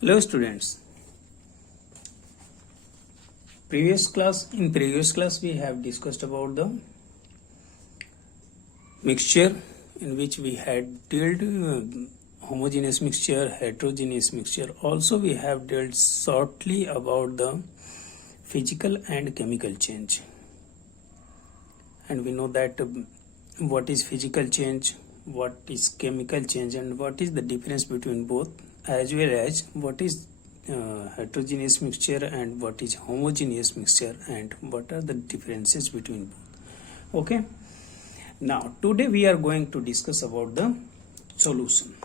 Hello students. In previous class we have discussed about the mixture, in which we had dealt homogeneous mixture, heterogeneous mixture. Also we have dealt shortly about the physical and chemical change. And we know that what is physical change, what is chemical change, and what is the difference between both, as well as what is heterogeneous mixture and what is homogeneous mixture, and what are the differences between both. Okay, now today we are going to discuss about the solution.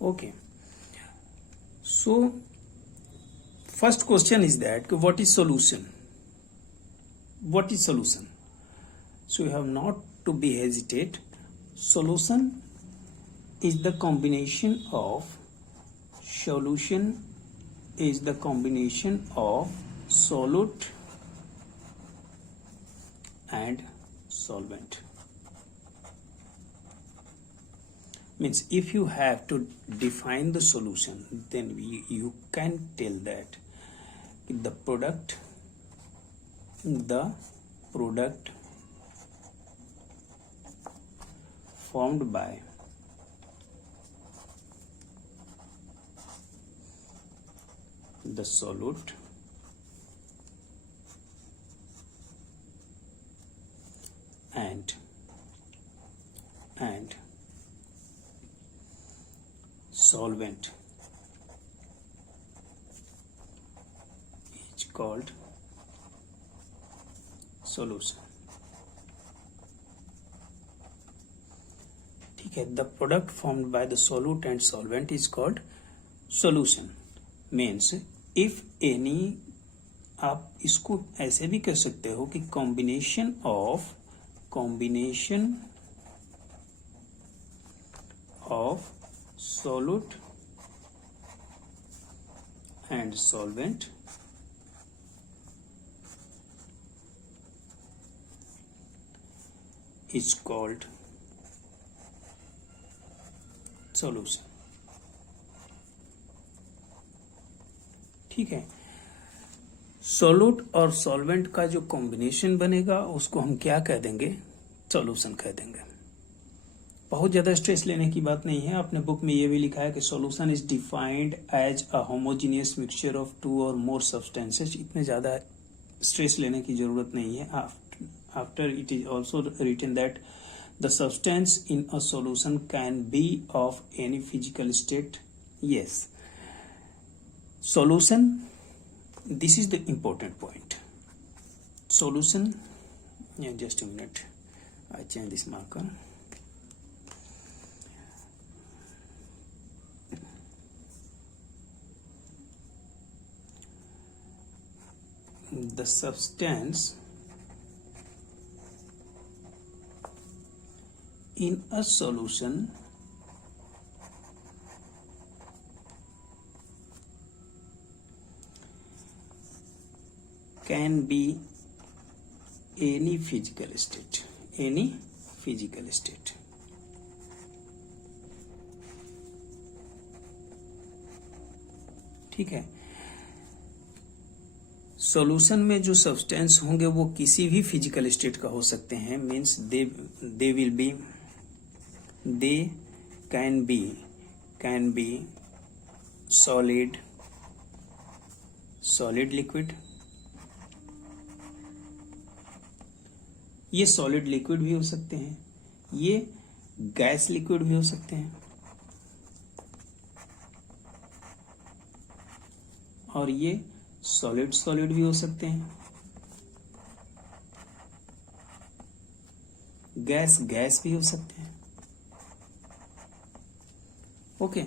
Okay, so first question is that what is solution? So you have not to be hesitate. Solution is the combination of solute and solvent. Means if you have to define the solution, then you can tell that the product formed by the solute and solvent is called solution. ठीक है, the product formed by the solute and solvent is called solution. Means if any, आप इसको ऐसे भी कह सकते हो कि combination of solute and solvent is called solution. ठीक है, सोलूट और सॉल्वेंट का जो कॉम्बिनेशन बनेगा उसको हम क्या कह देंगे? सॉल्यूशन कह देंगे. बहुत ज्यादा स्ट्रेस लेने की बात नहीं है. आपने बुक में ये भी लिखा है कि solution is defined as a homogeneous mixture of two और मोर सब्सटेंसेस. इतने ज्यादा स्ट्रेस लेने की जरूरत नहीं है. After it is also written that the substance in a solution can be of any physical state. Yes, solution, this is the important point. Solution, yeah, just a minute, I change this marker. The substance in a solution can be any physical state. ठीक है, solution में जो substance होंगे वो किसी भी physical state का हो सकते हैं. Means they can be solid liquid. ये सॉलिड लिक्विड भी हो सकते हैं, ये गैस लिक्विड भी हो सकते हैं, और ये सॉलिड भी हो सकते हैं. गैस भी हो सकते हैं. ओके,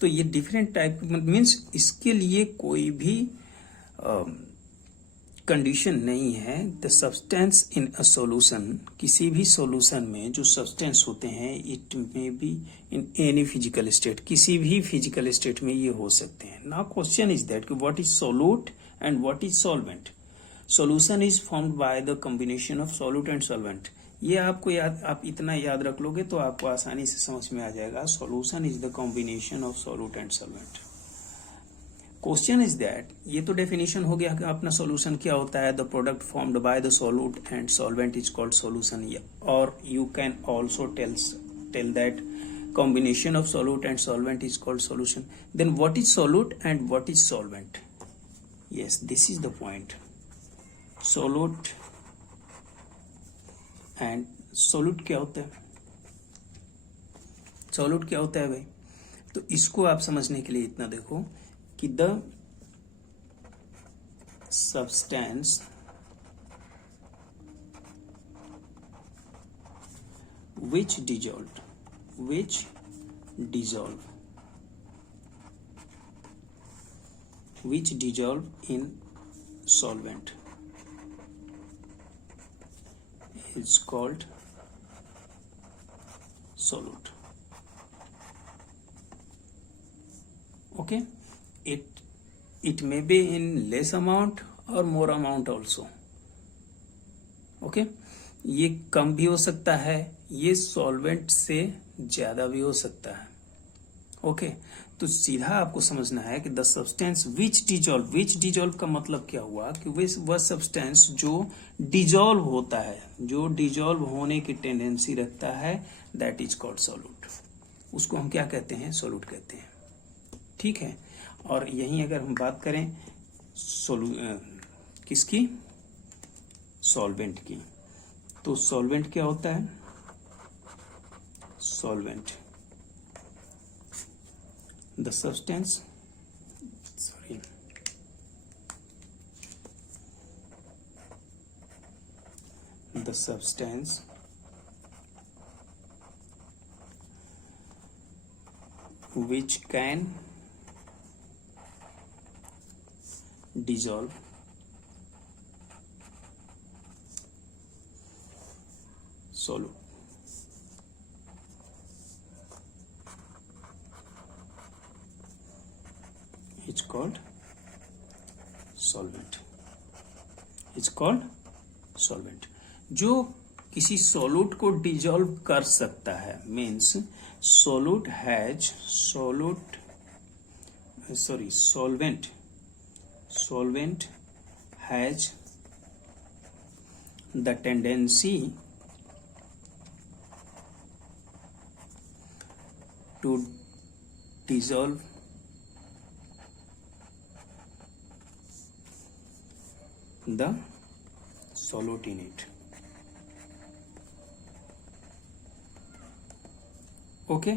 तो ये डिफरेंट टाइप मीन्स इसके लिए कोई भी कंडीशन नहीं है. The substance in a solution, किसी भी सॉल्यूशन में जो सब्सटेंस होते हैं, it may be in any physical state, किसी भी फिजिकल स्टेट में ये हो सकते हैं. Now question is that what is solute and what is solvent. Solution is formed by the combination of solute and solvent. ये आपको याद, आप इतना याद रख लोगे तो आपको आसानी से समझ में आ जाएगा। Solution is the combination of solute and solvent. Question is that, ये तो डेफिनेशन हो गया कि अपना सॉल्यूशन क्या होता है। The product formed by the solute and solvent is called solution. और you can also tell that combination of solute and solvent is called solution. Then what is solute and what is solvent? Yes, this is the point. Solute and solute क्या होता है? solute क्या होता है भाई? तो इसको आप समझने के लिए इतना देखो कि the substance which dissolve in solvent is called solute. Okay, it may be in less amount or more amount also. Okay, ये कम भी हो सकता है, ये सॉल्वेंट से ज्यादा भी हो सकता है। ओके, तो सीधा आपको समझना है कि द सब्सटेंस विच डिजॉल्व का मतलब क्या हुआ कि वह सब्सटेंस जो डिजॉल्व होता है, जो डिजॉल्व होने की टेंडेंसी रखता है, दैट इज कॉल्ड सॉल्यूट। उसको हम क्या कहते हैं? सॉल्यूट कहते हैं। ठीक है, और यहीं अगर हम बात करें किसकी? सॉल्वेंट की, तो सॉल्वेंट क्या होता है? solvent, the substance which can dissolve solute. It's called solvent. It's called solvent. जो किसी सॉल्यूट को डिजॉल्व कर सकता है, means solvent has the tendency to dissolve the solute in it. Okay,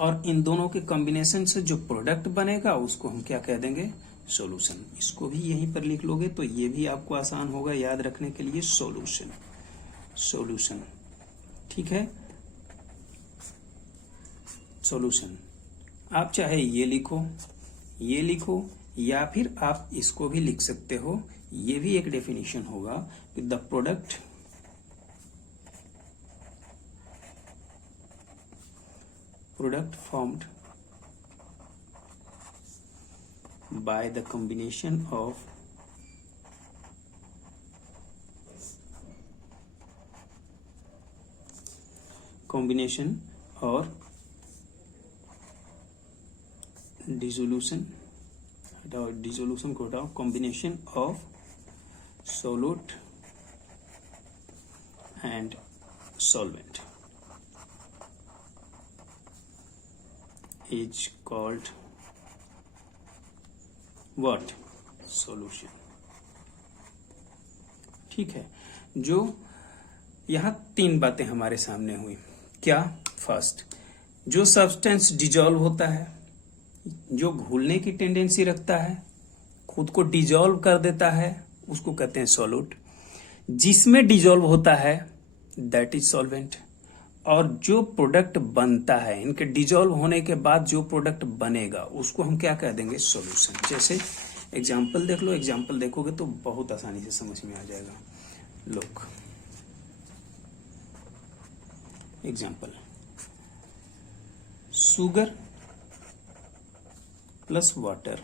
और इन दोनों के कॉम्बिनेशन से जो प्रोडक्ट बनेगा उसको हम क्या कह देंगे? सॉल्यूशन। इसको भी यहीं पर लिख लोगे तो ये भी आपको आसान होगा याद रखने के लिए। सॉल्यूशन ठीक है, सॉल्यूशन। आप चाहे ये लिखो या फिर आप इसको भी लिख सकते हो। ये भी एक डेफिनेशन होगा कि the product formed by the combination of or dissolution को हटाओ, combination of solute and solvent is called what? Solution। ठीक है, जो यहाँ तीन बातें हमारे सामने हुई। क्या? फर्स्ट, जो सब्सटेंस डिजॉल्व होता है, जो घुलने की टेंडेंसी रखता है, खुद को डिजॉल्व कर देता है, उसको कहते हैं सॉल्यूट। जिसमें डिजॉल्व होता है दैट इज सॉल्वेंट। और जो प्रोडक्ट बनता है, इनके डिजॉल्व होने के बाद जो प्रोडक्ट बनेगा उसको हम क्या कह देंगे? सॉल्यूशन। जैसे एग्जाम्पल देख लो, एग्जाम्पल देखोगे तो बहुत आसानी से समझ में आ जाएगा। लोग example, sugar plus water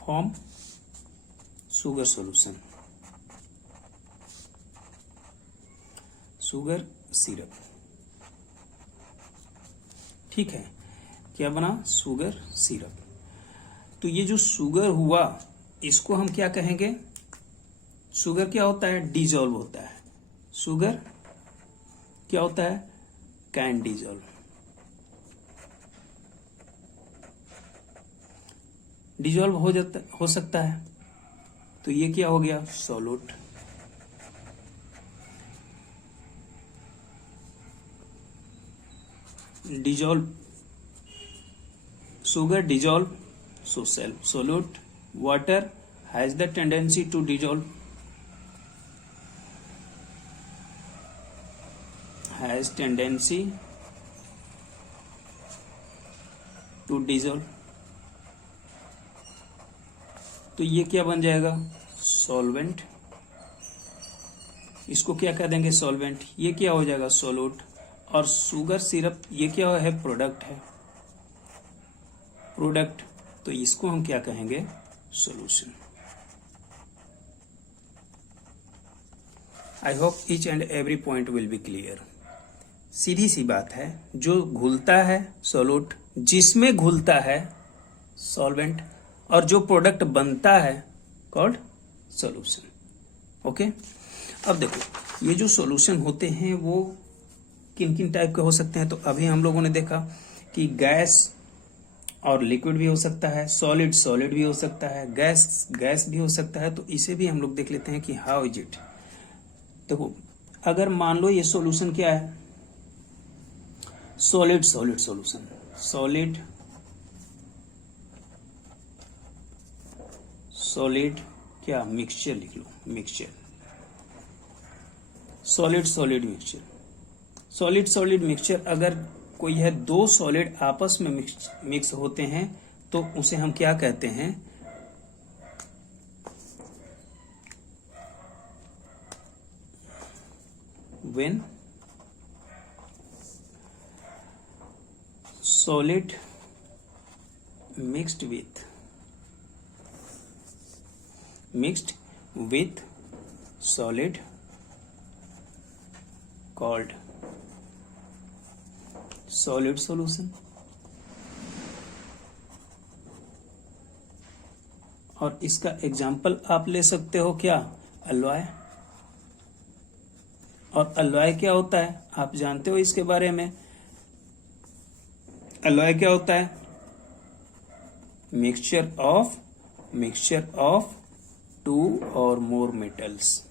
form sugar solution. Sugar syrup. ठीक है, क्या बना? Sugar syrup. तो ये जो शुगर हुआ इसको हम क्या कहेंगे? शुगर क्या होता है? डिजॉल्व होता है। शुगर क्या होता है? Can dissolve. डिजॉल्व हो सकता है। तो ये क्या हो गया? Solute. Dissolve, sugar dissolve, so solute. Water has the tendency to dissolve, has tendency to dissolve। तो ये क्या बन जाएगा? सॉल्वेंट। इसको क्या कह देंगे? सॉल्वेंट। ये क्या हो जाएगा? सोलूट। और शुगर सिरप ये क्या है? प्रोडक्ट है। प्रोडक्ट, तो इसको हम क्या कहेंगे? Solution. I hope each and every point will be clear. सीधी सी बात है, जो घुलता है सोलूट, जिसमें घुलता है सॉल्वेंट, और जो प्रोडक्ट बनता है कॉल्ड सॉल्यूशन। ओके, अब देखो ये जो सॉल्यूशन होते हैं वो किन किन टाइप के हो सकते हैं। तो अभी हम लोगों ने देखा कि गैस और लिक्विड भी हो सकता है, सॉलिड सॉलिड भी हो सकता है, गैस गैस भी हो सकता है। तो इसे भी हम लोग देख लेते हैं कि हाउ इज इट। देखो, अगर मान लो ये सॉल्यूशन क्या है? Solid solid solution. Solid solid क्या? मिक्सचर लिख लो, mixture. Solid solid mixture. Solid solid mixture, अगर कोई है दो सॉलिड आपस में मिक्स होते हैं तो उसे हम क्या कहते हैं? when solid mixed with solid called solid solution। और इसका एग्जाम्पल आप ले सकते हो क्या? अलॉय। और अलॉय क्या होता है? आप जानते हो इसके बारे में। अलॉय क्या होता है? मिक्सचर ऑफ टू और मोर मेटल्स।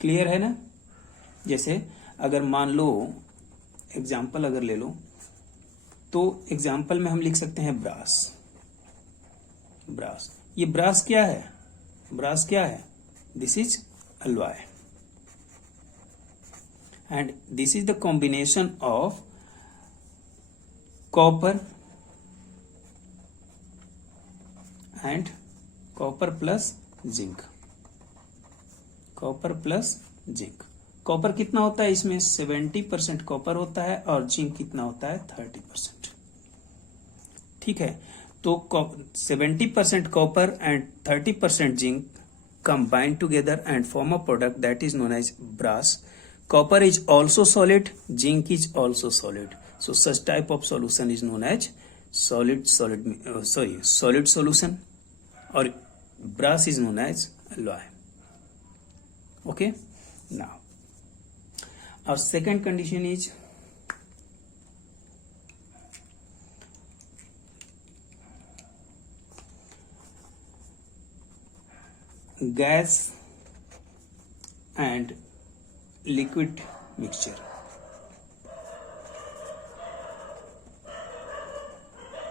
क्लियर है ना? जैसे अगर मान लो एग्जाम्पल अगर ले लो तो एग्जाम्पल में हम लिख सकते हैं ब्रास। ब्रास, ये ब्रास क्या है? ब्रास क्या है? This is alloy and this is the combination of copper and copper plus zinc. Copper plus zinc. Copper कितना होता है इसमें? 70% कॉपर होता है और जिंक कितना होता है? 30%। ठीक है, तो 70% copper and 30% zinc combined together and form a product that is known as brass. Copper is also solid, zinc is also solid. So such type of solution is known as solid solution, or brass is known as alloy. Okay, now our second condition is gas and liquid mixture।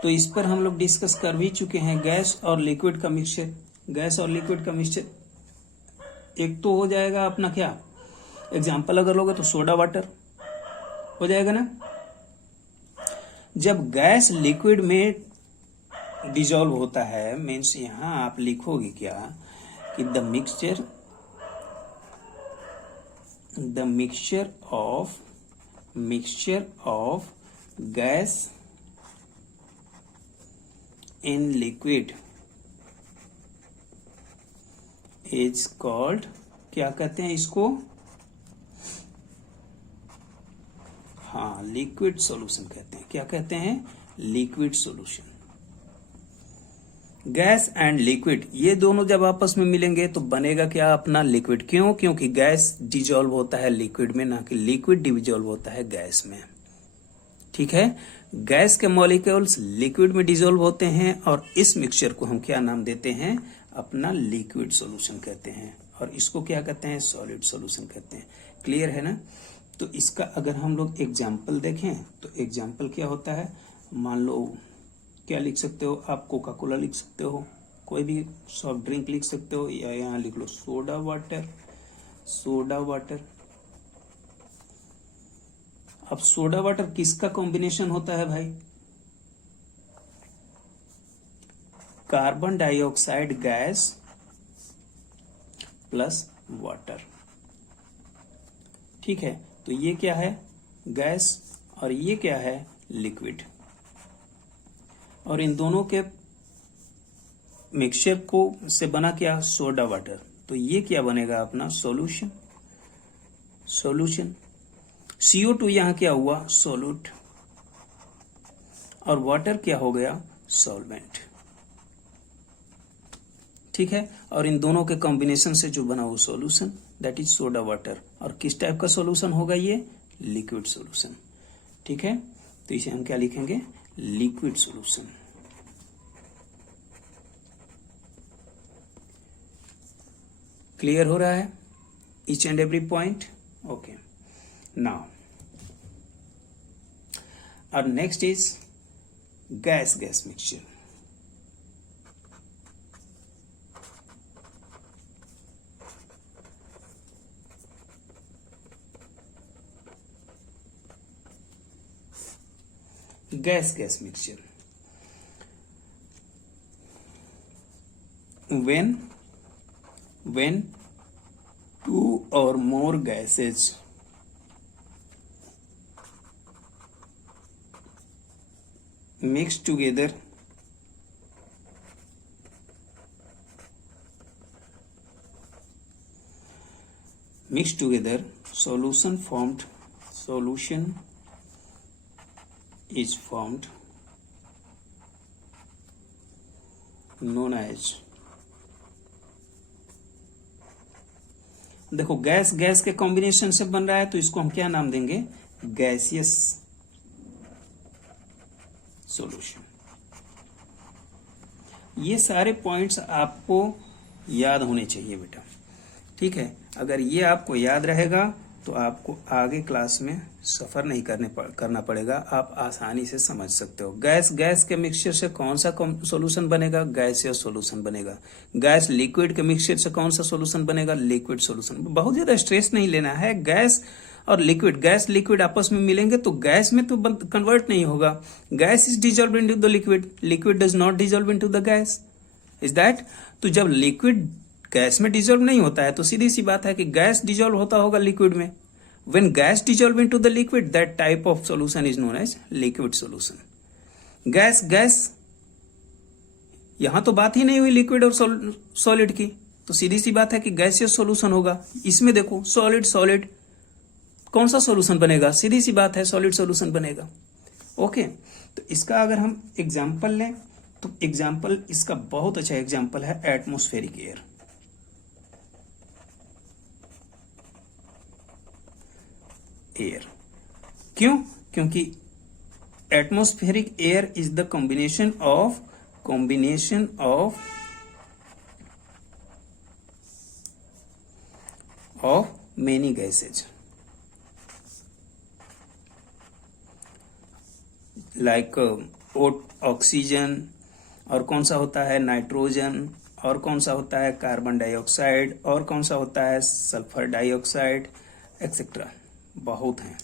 तो इस पर हम लोग discuss कर भी चुके हैं, gas और लिक्विड का मिक्सचर। गैस और लिक्विड का मिक्सचर एक तो हो जाएगा अपना क्या? एग्जाम्पल अगर लोगे तो सोडा वाटर हो जाएगा ना। जब गैस लिक्विड में डिजॉल्व होता है, मीन्स यहां आप लिखोगे क्या कि the mixture of gas in liquid is called, क्या कहते हैं इसको, हाँ लिक्विड सॉल्यूशन कहते हैं। क्या कहते हैं, liquid solution. Gas and liquid ये दोनों जब आपस में मिलेंगे तो बनेगा क्या, अपना लिक्विड। क्यों, क्योंकि गैस डिजोल्व होता है लिक्विड में, ना कि लिक्विड डिजोल्व होता है गैस में। ठीक है, गैस के मॉलिक्यूल्स लिक्विड में डिजोल्व होते हैं और इस मिक्सचर को हम क्या नाम देते हैं, अपना लिक्विड सॉल्यूशन कहते हैं, और इसको क्या कहते हैं, सॉलिड सॉल्यूशन कहते हैं। क्लियर है ना। तो इसका अगर हम लोग एग्जाम्पल देखें तो एग्जाम्पल क्या होता है, मान लो क्या लिख सकते हो आप, कोका कोला लिख सकते हो, कोई भी सॉफ्ट ड्रिंक लिख सकते हो, या यहाँ लिख लो सोडा वाटर, सोडा वाटर। अब सोडा वाटर किसका कॉम्बिनेशन होता है भाई, carbon dioxide gas plus water. ठीक है, तो ये क्या है, गैस, और ये क्या है, लिक्विड, और इन दोनों के मिक्सचर को से बना क्या, सोडा वाटर। तो ये क्या बनेगा, अपना सॉल्यूशन, सॉल्यूशन। CO2 यहां क्या हुआ, सॉल्यूट, और वाटर क्या हो गया, सॉल्वेंट। ठीक है, और इन दोनों के कॉम्बिनेशन से जो बना वो solution, that is soda water. और किस टाइप का सॉल्यूशन होगा ये, लिक्विड सॉल्यूशन। ठीक है, तो इसे हम क्या लिखेंगे, लिक्विड सॉल्यूशन। क्लियर हो रहा है each and every point. Okay, now और next is gas gas mixture. Gas gas mixture, when two or more gases mix together solution is formed known as, देखो गैस गैस के combination से बन रहा है तो इसको हम क्या नाम देंगे, गैसियस सॉल्यूशन। ये सारे पॉइंट्स आपको याद होने चाहिए बेटा। ठीक है, अगर ये आपको याद रहेगा तो आपको आगे क्लास में सफर नहीं करना पड़ेगा, आप आसानी से समझ सकते हो। गैस गैस के मिक्सचर से कौन सा सॉल्यूशन बनेगा, गैसियस सॉल्यूशन बनेगा। गैस लिक्विड के मिक्सचर से कौन सा सॉल्यूशन बनेगा, लिक्विड सॉल्यूशन। बहुत ज्यादा स्ट्रेस नहीं लेना है, गैस और लिक्विड, गैस लिक्विड आपस में मिलेंगे तो गैस में तो कन्वर्ट नहीं होगा। Gas is dissolve into the liquid, liquid does not dissolve into the gas, is that. तो जब लिक्विड गैस में डिजॉल्व नहीं होता है तो सीधी सी बात है कि गैस डिजॉल्व होता होगा लिक्विड में। When gas dissolve into the liquid, that type of solution is known as liquid solution. Gas gas, यहां तो बात ही नहीं हुई लिक्विड और सॉलिड की, तो सीधी सी बात है कि गैसियस सॉल्यूशन होगा। इसमें देखो सॉलिड सॉलिड, कौन सा सॉल्यूशन बनेगा, सीधी सी बात है सॉलिड सॉल्यूशन बनेगा। ओके, तो इसका अगर हम एग्जाम्पल लें तो एग्जाम्पल इसका बहुत अच्छा एग्जाम्पल है एटमॉस्फेरिक एयर। एयर क्यों, क्योंकि atmospheric air is the combination of many gases like oxygen, और कौन सा होता है नाइट्रोजन, और कौन सा होता है कार्बन डाइऑक्साइड, और कौन सा होता है सल्फर डाइऑक्साइड एक्सेट्रा। बहुत हैं,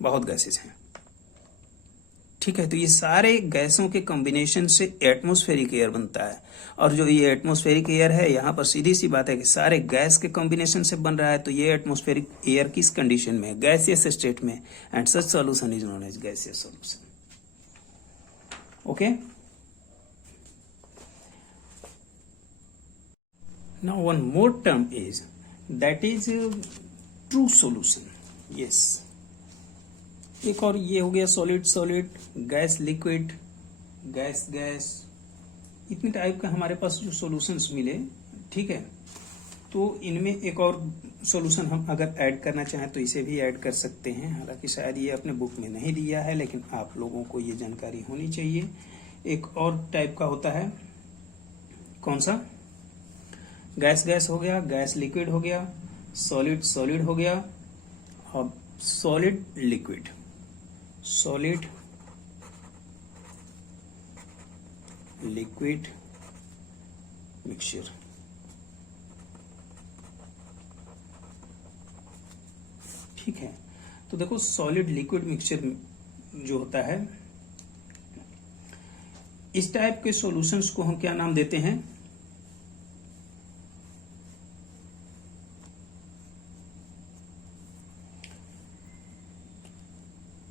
बहुत गैसेस हैं। ठीक है, तो ये सारे गैसों के कॉम्बिनेशन से एटमॉस्फेरिक एयर बनता है। और जो ये एटमॉस्फेरिक एयर है, यहाँ पर सीधी सी बात है कि सारे गैस के कॉम्बिनेशन से बन रहा है, तो ये एटमॉस्फेरिक एयर किस कंडीशन में है, गैसियस स्टेट में, and such solution is known as gaseous solution. Okay, Now one more term is that is true solution. Yes. एक और ये हो गया solid solid, gas liquid, gas gas, इतने टाइप का हमारे पास जो सॉल्यूशंस मिले, ठीक है। तो इनमें एक और सॉल्यूशन हम अगर ऐड करना चाहें तो इसे भी ऐड कर सकते हैं, हालांकि शायद ये अपने बुक में नहीं दिया है, लेकिन आप लोगों को ये जानकारी होनी चाहिए। एक और टाइप का होता है, कौन सा? गैस गैस हो गया, गैस लिक्विड हो गया, सॉलिड सॉलिड हो गया, और solid liquid, solid liquid mixture. ठीक है, तो देखो सॉलिड लिक्विड मिक्सचर जो होता है, इस टाइप के सॉल्यूशंस को हम क्या नाम देते हैं?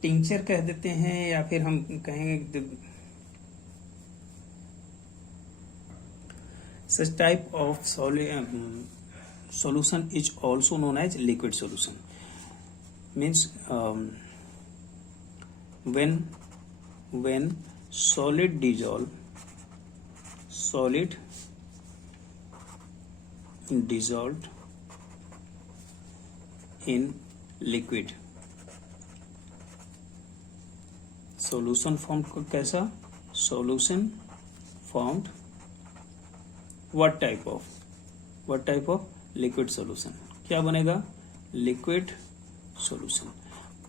टिंचर कह देते हैं, या फिर हम कहेंगे such type of solution is also known as liquid solution. Means when solid dissolved in liquid, solution formed कैसा? Solution formed what type of liquid solution? क्या बनेगा? Liquid solution.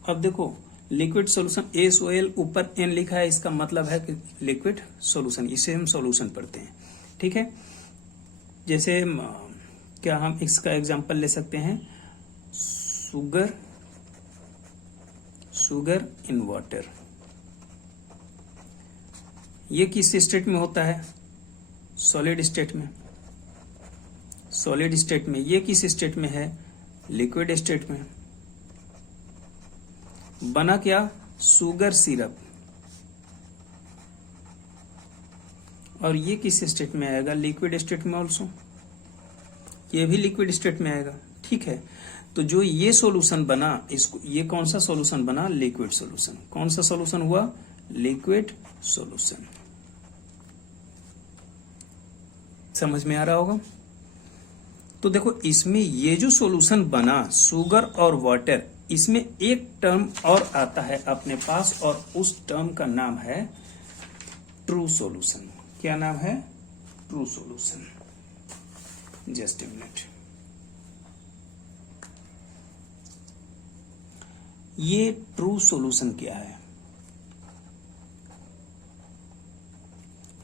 अब देखो लिक्विड सॉल्यूशन SOL ऊपर N लिखा है, इसका मतलब है कि लिक्विड सॉल्यूशन, इसे हम सॉल्यूशन पढ़ते हैं। ठीक है, जैसे क्या हम इसका एग्जांपल ले सकते हैं? Sugar in water. ये किस स्टेट में होता है? सॉलिड स्टेट में। सॉलिड स्टेट में। ये किस स्टेट में है? लिक्विड स्टेट में। बना क्या? Sugar syrup. और ये किस स्टेट में आएगा? लिक्विड स्टेट में ऑल्सो। ये भी लिक्विड स्टेट में आएगा। ठीक है, तो जो ये सॉल्यूशन बना, इसको ये कौन सा सॉल्यूशन बना? Liquid solution. कौन सा सॉल्यूशन हुआ? Liquid solution. समझ में आ रहा होगा? तो देखो इसमें ये जो सॉल्यूशन बना शुगर और वाटर, इसमें एक टर्म और आता है अपने पास, और उस टर्म का नाम है ट्रू सॉल्यूशन। क्या नाम है? True solution. Just a minute. ये ट्रू सॉल्यूशन क्या है?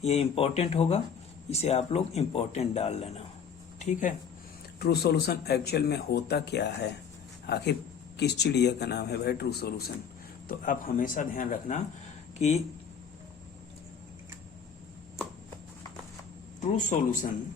ये इंपॉर्टेंट होगा, इसे आप लोग इंपॉर्टेंट डाल लेना। ठीक है, ट्रू सॉल्यूशन एक्चुअल में होता क्या है? आखिर किस चिड़िया का नाम है भाई ट्रू सॉल्यूशन? तो आप हमेशा ध्यान रखना कि true solution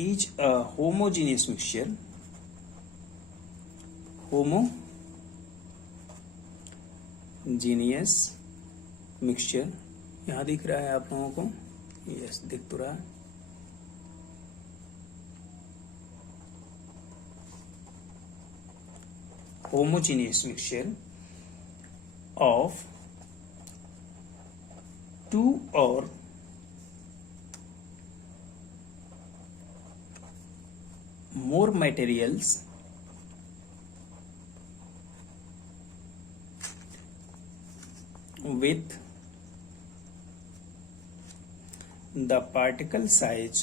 is a homogeneous mixture, यहाँ दिख रहा है आप लोगों को? यस, दिख तो रहा है। होमोजीनियस मिक्सचर ऑफ टू और more materials with the particle size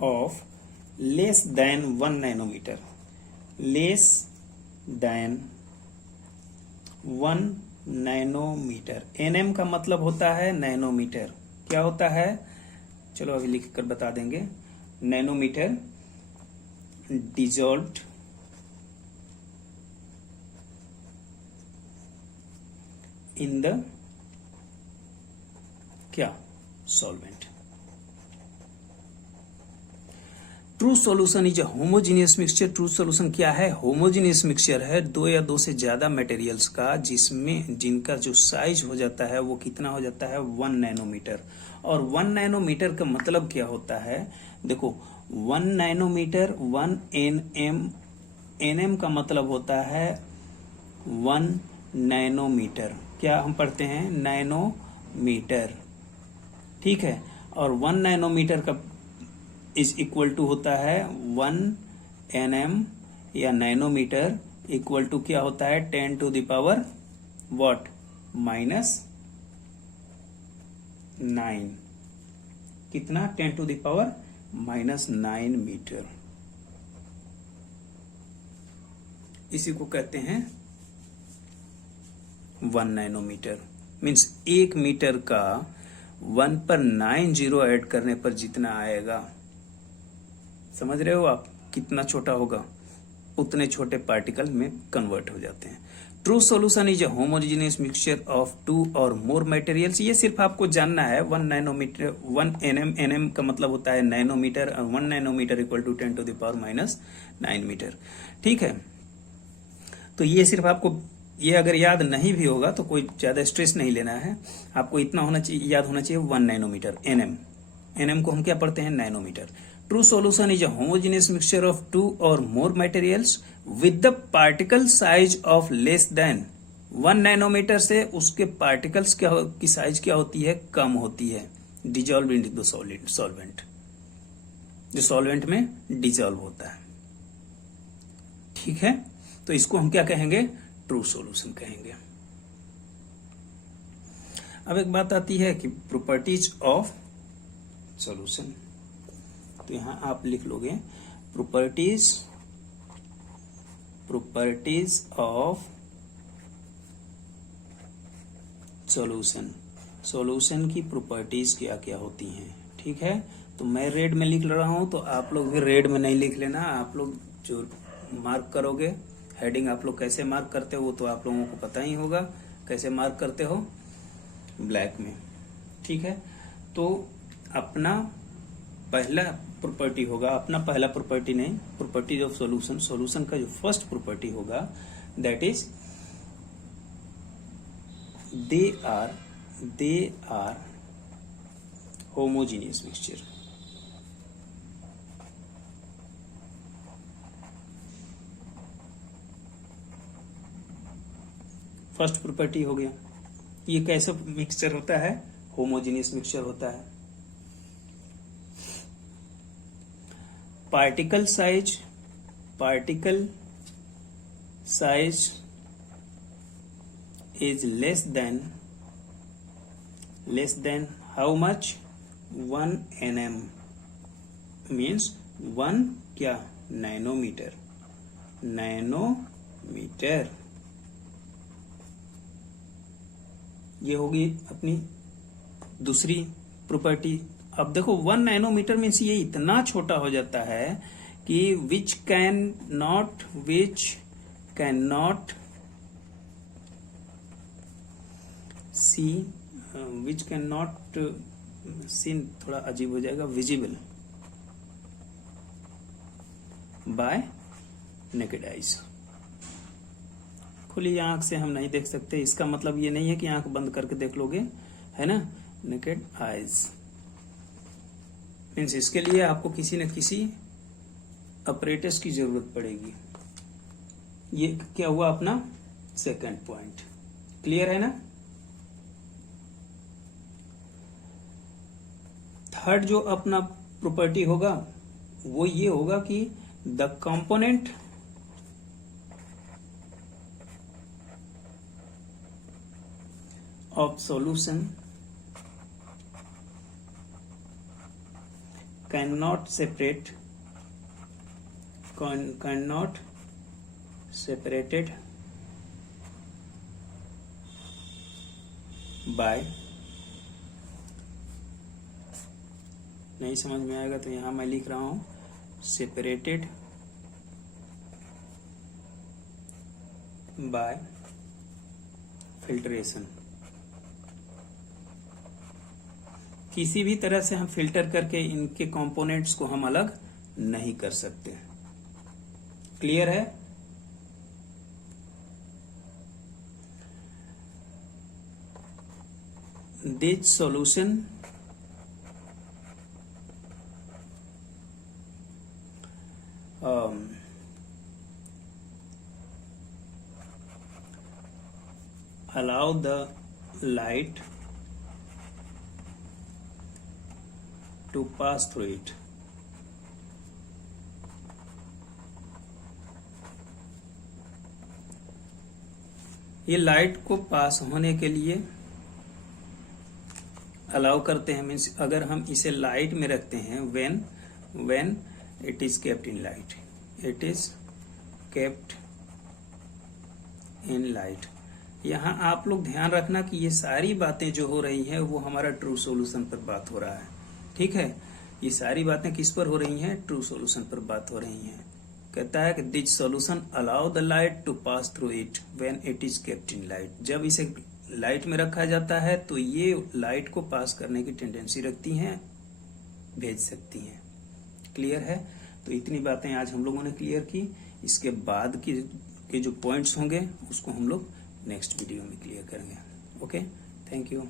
of less than 1 nanometer, less than 1 nanometre. Nm का मतलब होता है नैनोमीटर। क्या होता है? चलो अभी लिख कर बता देंगे। नैनोमीटर डिजॉल्व्ड in the क्या solvent. True solution is a homogeneous mixture. True solution क्या है? होमोजीनियस मिक्सचर है दो या दो से ज्यादा मटेरियल्स का जिसमें जिनका जो साइज हो जाता है वो कितना हो जाता है 1 नैनोमीटर. और 1 नैनोमीटर का मतलब क्या होता है? देखो 1 नैनोमीटर 1 एनएम का मतलब होता है 1 नैनोमीटर. क्या हम पढ़ते हैं? नैनोमीटर. ठीक है. और 1 नैनोमीटर का इज इक्वल टू होता है 1 एनएम या नैनोमीटर इक्वल टू क्या होता है 10 टू द पावर व्हाट -9. कितना? 10 टू द पावर -9 मीटर. इसी को कहते हैं 1 नैनोमीटर. मीन्स 1 मीटर का 1 पर 9 जीरो ऐड करने पर जितना आएगा, समझ रहे हो आप? कितना छोटा होगा, उतने छोटे पार्टिकल में कन्वर्ट हो जाते हैं. True solution is a homogeneous mixture of 2 और मोर मटेरियल्स. ये सिर्फ आपको जानना है 1 नैनोमीटर 1 एनएम का मतलब होता है nanometre. 1 nanometre equal to 10 to the power -9 metre. ठीक है. तो ये सिर्फ आपको, ये अगर याद नहीं भी होगा तो कोई ज्यादा स्ट्रेस नहीं लेना है. आपको इतना होना चाहिए, याद होना चाहिए 1 नैनोमीटर एनएम को हम क्या पढ़ते हैं? Nanometre. True solution is a homogeneous mixture of 2 or more materials with the particle size of less than 1 nanometre से उसके पार्टिकल्स की साइज क्या होती है? कम होती है. Dissolve in the solvent. जो सॉल्वेंट में डिजॉल्व होता है. ठीक है. तो इसको हम क्या कहेंगे? ट्रू सॉल्यूशन कहेंगे. अब एक बात आती है कि प्रॉपर्टीज ऑफ सॉल्यूशन. तो यहां आप लिख लोगे प्रॉपर्टीज ऑफ सॉल्यूशन. सॉल्यूशन की प्रॉपर्टीज क्या क्या होती हैं. ठीक है. तो मैं रेड में लिख रहा हूं तो आप लोग भी रेड में नहीं लिख लेना. आप लोग जो मार्क करोगे, हेडिंग आप लोग कैसे मार्क करते हो वो तो आप लोगों को पता ही होगा. कैसे मार्क करते हो? ब्लैक में. ठीक है. तो अपना पहला प्रॉपर्टी होगा, अपना पहला प्रॉपर्टी नहीं, प्रॉपर्टीज ऑफ सॉल्यूशन. सॉल्यूशन का जो फर्स्ट प्रॉपर्टी होगा that is they are homogeneous mixture. First property हो गया. ये कैसा मिक्सचर होता है? होमोजीनियस मिक्सचर होता है. Particle size is less than how much? 1 nm means 1 क्या? नैनोमीटर. ये होगी अपनी दूसरी प्रॉपर्टी. अब देखो 1 नैनोमीटर मीन्स ये इतना छोटा हो जाता है कि विच कैन नॉट सीन थोड़ा अजीब हो जाएगा, विजिबल बाय नेकेड आइज. खुली आंख से हम नहीं देख सकते. इसका मतलब ये नहीं है कि आंख बंद करके देख लोगे, है ना? नेकेड आइज मीन्स इसके लिए आपको किसी न किसी अपरेटस की जरूरत पड़ेगी. ये क्या हुआ अपना सेकंड पॉइंट. क्लियर है ना? थर्ड जो अपना प्रॉपर्टी होगा वो ये होगा कि the component of solution cannot separated by, नहीं समझ में आएगा तो यहां मैं लिख रहा हूं सेपरेटेड बाय फिल्ट्रेशन. किसी भी तरह से हम फिल्टर करके इनके कंपोनेंट्स को हम अलग नहीं कर सकते। क्लियर है? This solution allow the light to pass through it. ये लाइट को पास होने के लिए अलाउ करते हैं, मीन्स अगर हम इसे लाइट में रखते हैं, when it is kept in light, it is kept in light. यहाँ आप लोग ध्यान रखना कि ये सारी बातें जो हो रही हैं वो हमारा ट्रू सॉल्यूशन पर बात हो रहा है, ठीक है। ये सारी बातें किस पर हो रही हैं? ट्रू सॉल्यूशन पर बात हो रही हैं। कहता है कि this solution allow the light to pass through it when it is kept in light. जब इसे लाइट में रखा जाता है तो ये लाइट को पास करने की टेंडेंसी रखती हैं, भेज सकती हैं। क्लियर है? तो इतनी बातें आज हम लोगों ने क्लियर की। इसके बाद के जो पॉइंट्स होंगे उसको हम लोग नेक्स्ट वीडियो में क्लियर करेंगे। Okay, thank you.